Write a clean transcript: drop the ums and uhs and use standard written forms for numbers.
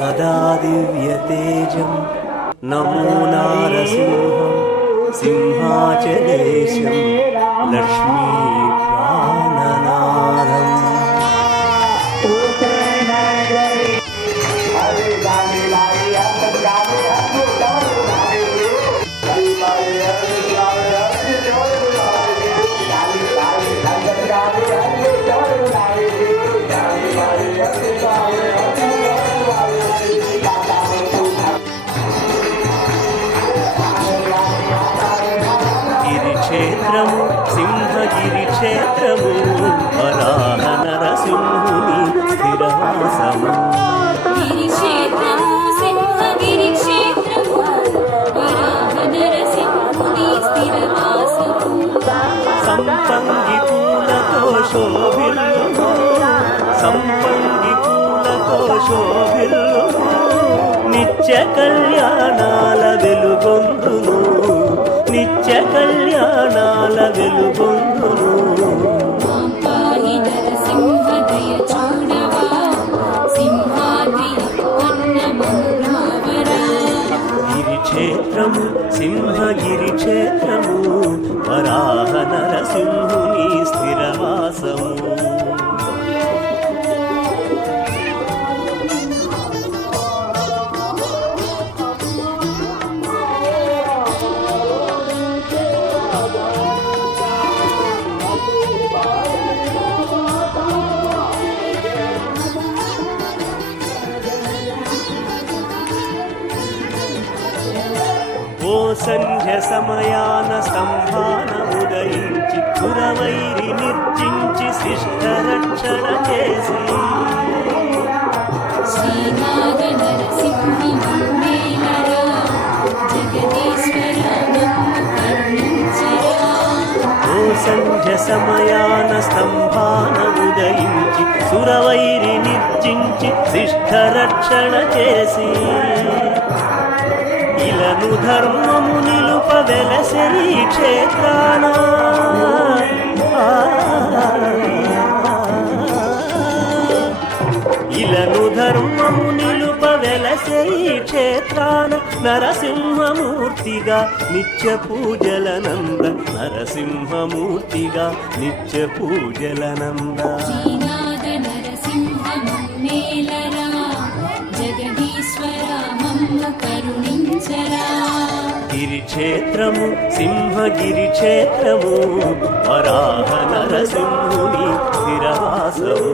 सदा दिव्यतेजं नमो नारसिंहं सिंहाचलेशं लक्ष्मी प्राणनादम्। క్షేత్రము సింహగిరి క్షేత్రము వరాహ నరసింహుని స్థిరవాసము। గిరి క్షేత్రము సింహగిరి క్షేత్రము వరాహ నరసింహుని స్థిరవాసము। సంపంగి పూలతో శోభిల్లును సంపంగి పూలతో శోభిల్లును నిత్య కళ్యాణాల వెలుగొందును నిత్య కళ్యాణాల వెలుగొందును। పాయి నరసింహ దయ చూడవా సింహాద్రి అన్నమోరావరా। గిరి క్షేత్రము సింహగిరి క్షేత్రము వరాహ నరసింహుని స్థిరవాసము। ఓ సంధ్య సమయాన స్తంభానముదయించి పురవైరి నిర్జించి శిష్ట రక్షణ చేసి శ్రీనాథ నరసింహమేలరా జగదీశ్వర నన్ను కరుణించరా। ఓ సంధ్య సమయాన స్తంభానముదయించి సురవైరి నిర్జించి శిష్ట రక్షణ చేసి ఇలను ధర్మము నిలుప వెలసెని క్షేత్రాన ఇలను ధర్మము నిలుప వెలసెని క్షేత్రాన నరసింహమూర్తిగా నిత్య పూజలనంద నరసింహమూర్తిగా నిత్య పూజలనంద। శ్రీనాథ నరసింహమేలరా జగదీశ్వర మమ్ము కరుణించరా। గిరి క్షేత్రము సింహగిరి క్షేత్రము వరాహ నరసింహుని స్థిరవాసము।